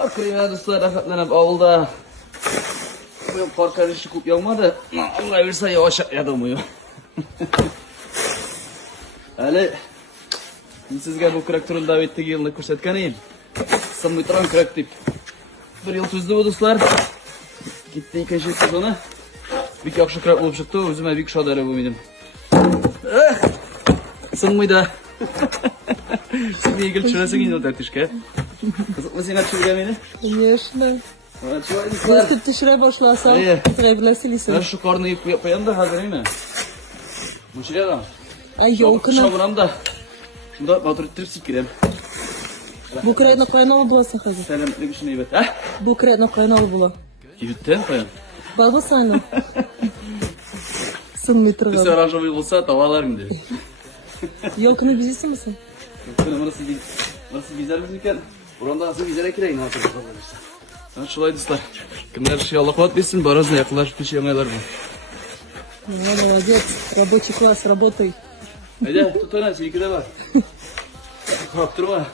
Kar kırıyor dostlar, rahatlanıp avulda. Bugün kar karışı kup yağmadı. Allah verse yavaş yadılmıyor. Hali, sizge bu traktörün davetdeki yılını ko'rsatganayım. Sınmıytıran krak deyip. Bir yıl tuzdu bu dostlar. Gitti ikinci sezonu. Bir yaxshi krak bo'lib chiqdi, o'zim ham bir shodara bo'lmadim. Sınmıydı. Şimdi ilgili çırasın yine o tartışka. Kızıkma sen açılgan mıydı? Конечно. Açılgan. Если ты шире başlarsan, bilebilirsin. Ben şu karnı yapayım da hazır mı? Bu şey adam. Ay yolkuna. Şabunam da. Şunda batır ettirip sikirem. Bu kredno kaynalı bulasın hazır. Selamünaleyküm bir şey evet. Ha? Bu kredno kaynalı bula. Yütten koyun. Baba sana. Sınmı Bir tırgan. aranjman olsa tavalarım diye. Yolkunu bizisi misin? Burası güzel bizimken. Buranda nasıl güzel ekleyin. Ben şulay dostlar. Kimler şey Allah kuvvet versin. Barazına yakınlaşıp bir şey yanaylar bu. Молодец. Рабочий класс, работай. Haydi tut ona. Çelikide var. Kaptırma.